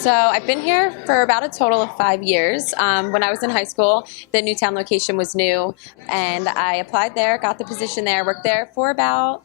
So I've been here for about a total of 5 years. When I was in high school, the Newtown location was new, and I applied there, got the position there, worked there for about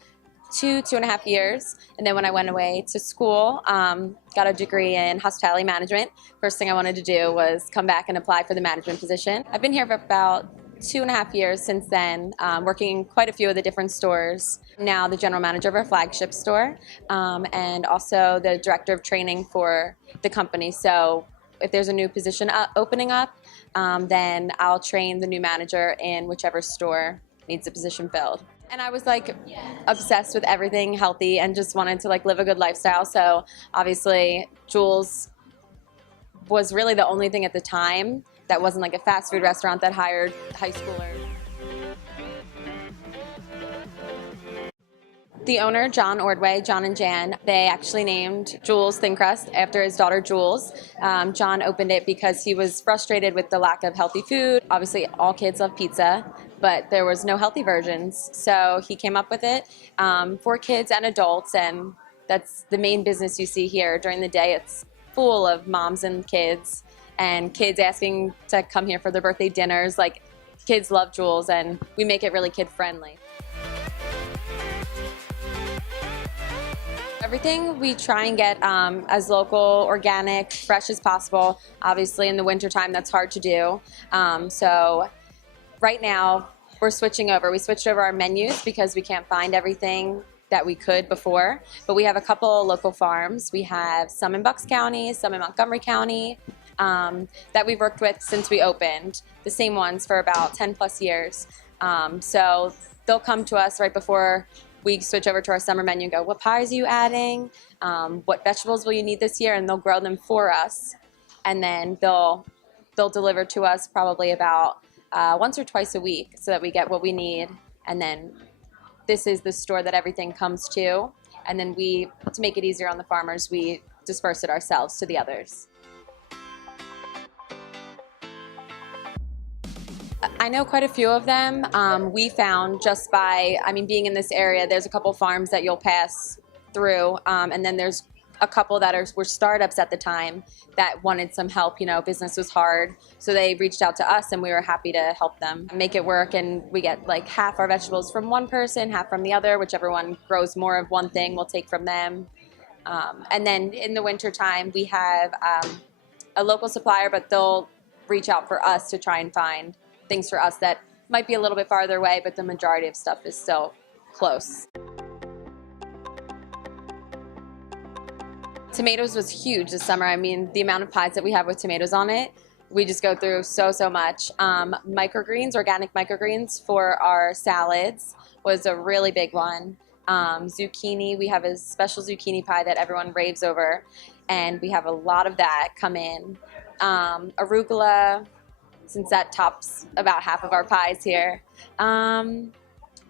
2.5 years. And then when I went away to school, got a degree in hospitality management. First thing I wanted to do was come back and apply for the management position. I've been here for about 2.5 years since then, working in quite a few of the different stores. Now the general manager of our flagship store, and also the director of training for the company. So if there's a new position opening up, then I'll train the new manager in whichever store needs a position filled. And I was like obsessed with everything healthy and just wanted to like live a good lifestyle. So obviously Jules was really the only thing at the time that wasn't like a fast food restaurant that hired high schoolers. The owner, John Ordway, John and Jan, they actually named Jules Thin Crust after his daughter Jules. John opened it because he was frustrated with the lack of healthy food. Obviously, all kids love pizza, but there was no healthy versions. So he came up with it for kids and adults, and that's the main business you see here. During the day, it's full of moms and kids asking to come here for their birthday dinners. Like, kids love Jules, and we make it really kid-friendly. Everything we try and get as local, organic, fresh as possible. Obviously, in the wintertime, that's hard to do. So right now, we're switching over. We switched over our menus because we can't find everything that we could before. But we have a couple local farms. We have some in Bucks County, some in Montgomery County, that we've worked with since we opened. The same ones for about 10 plus years. So they'll come to us right before we switch over to our summer menu and go, what pies are you adding? What vegetables will you need this year? And they'll grow them for us. And then they'll deliver to us probably about once or twice a week so that we get what we need. And then this is the store that everything comes to. And then we, to make it easier on the farmers, we disperse it ourselves to the others. I know quite a few of them. We found just by, being in this area, there's a couple farms that you'll pass through, and then there's a couple that were startups at the time that wanted some help. You know, business was hard, so they reached out to us, and we were happy to help them make it work. And we get like half our vegetables from one person, half from the other. Whichever one grows more of one thing, we'll take from them. And then in the wintertime, we have a local supplier, but they'll reach out for us to try and find things for us that might be a little bit farther away, but the majority of stuff is still close. Tomatoes was huge this summer. The amount of pies that we have with tomatoes on it, we just go through so much. Microgreens, organic microgreens for our salads was a really big one. Zucchini, we have a special zucchini pie that everyone raves over, and we have a lot of that come in. Arugula, since that tops about half of our pies here. And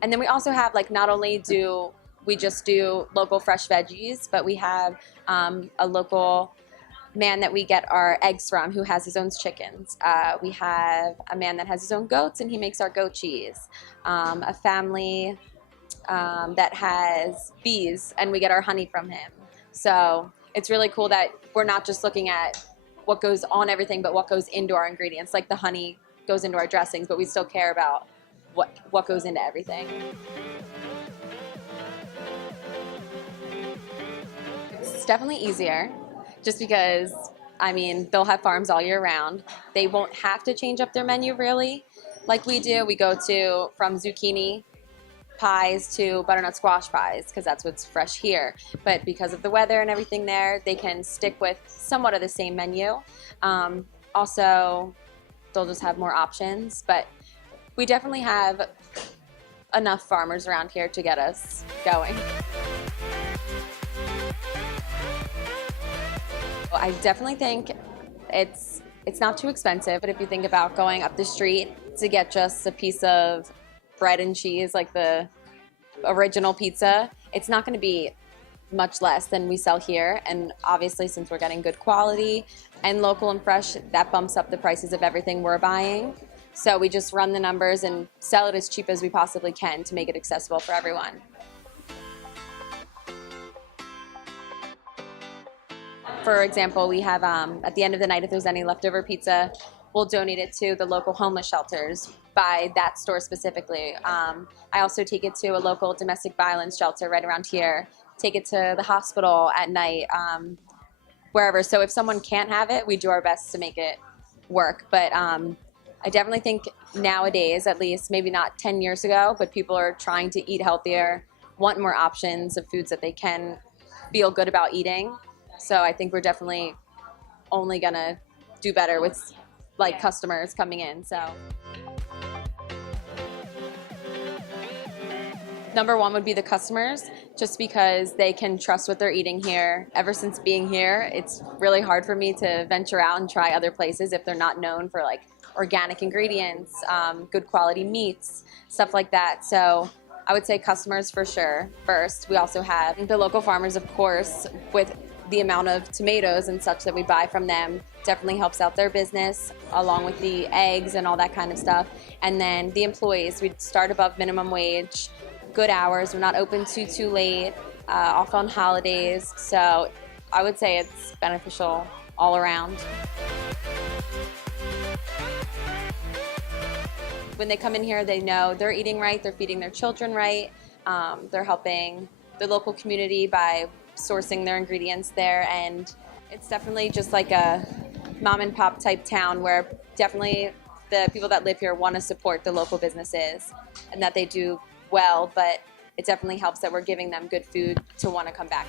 then we also have, like, not only do we just do local fresh veggies, but we have a local man that we get our eggs from who has his own chickens. We have a man that has his own goats, and he makes our goat cheese. A family that has bees, and we get our honey from him. So it's really cool that we're not just looking at what goes on everything, but what goes into our ingredients. Like the honey goes into our dressings, but we still care about what goes into everything. It's definitely easier, just because, they'll have farms all year round. They won't have to change up their menu really like we do. We go from zucchini pies to butternut squash pies because that's what's fresh here. But because of the weather and everything there, they can stick with somewhat of the same menu. Also, they'll just have more options. But we definitely have enough farmers around here to get us going. I definitely think it's not too expensive, but if you think about going up the street to get just a piece of bread and cheese, like the original pizza, it's not going to be much less than we sell here. And obviously, since we're getting good quality and local and fresh, that bumps up the prices of everything we're buying. So we just run the numbers and sell it as cheap as we possibly can to make it accessible for everyone. For example, we have at the end of the night, if there's any leftover pizza, we'll donate it to the local homeless shelters by that store specifically. I also take it to a local domestic violence shelter right around here, take it to the hospital at night, wherever. So if someone can't have it, we do our best to make it work. But I definitely think nowadays, at least, maybe not 10 years ago, but people are trying to eat healthier, want more options of foods that they can feel good about eating. So I think we're definitely only gonna do better with like customers coming in. So number one would be the customers, just because they can trust what they're eating here. Ever since being here, it's really hard for me to venture out and try other places if they're not known for like organic ingredients, good quality meats, stuff like that. So I would say customers for sure first. We also have the local farmers, of course, with the amount of tomatoes and such that we buy from them definitely helps out their business, along with the eggs and all that kind of stuff. And then the employees, we start above minimum wage, good hours, we're not open too late, off on holidays. So I would say it's beneficial all around. When they come in here, they know they're eating right, they're feeding their children right, they're helping the local community by sourcing their ingredients there, and it's definitely just like a mom and pop type town where definitely the people that live here want to support the local businesses and that they do well, but it definitely helps that we're giving them good food to want to come back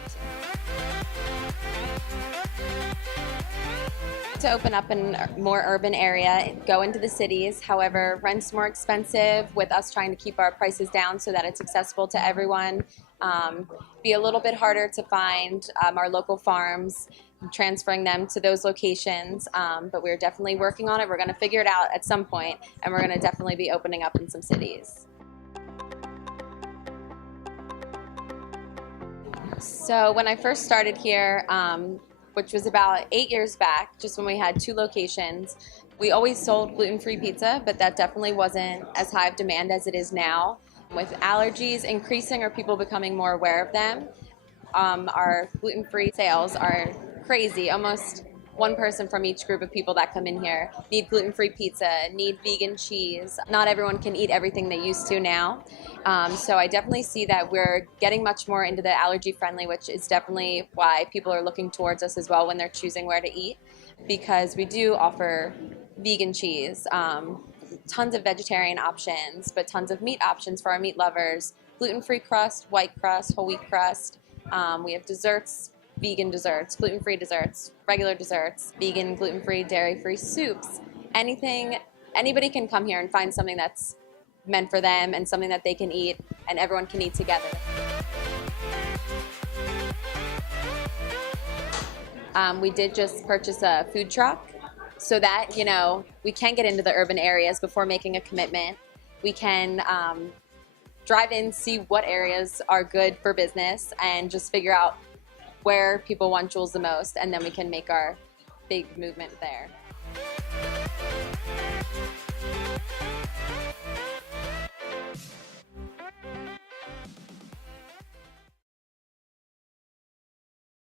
to open up in a more urban area, go into the cities. However, rent's more expensive, with us trying to keep our prices down so that it's accessible to everyone. Be a little bit harder to find our local farms, transferring them to those locations, but we're definitely working on it. We're going to figure it out at some point, and we're going to definitely be opening up in some cities. So when I first started here, which was about 8 years back, just when we had 2 locations, we always sold gluten-free pizza, but that definitely wasn't as high of demand as it is now. With allergies increasing or people becoming more aware of them, our gluten-free sales are crazy. Almost one person from each group of people that come in here need gluten-free pizza, need vegan cheese. Not everyone can eat everything they used to now. So I definitely see that we're getting much more into the allergy-friendly, which is definitely why people are looking towards us as well when they're choosing where to eat, because we do offer vegan cheese, tons of vegetarian options, but tons of meat options for our meat lovers, gluten-free crust, white crust, whole wheat crust. We have desserts, vegan desserts, gluten-free desserts, regular desserts, vegan, gluten-free, dairy-free soups. Anything, anybody can come here and find something that's meant for them and something that they can eat and everyone can eat together. We did just purchase a food truck so that, you know, we can get into the urban areas before making a commitment. We can drive in, see what areas are good for business, and just figure out where people want Jules the most, and then we can make our big movement there.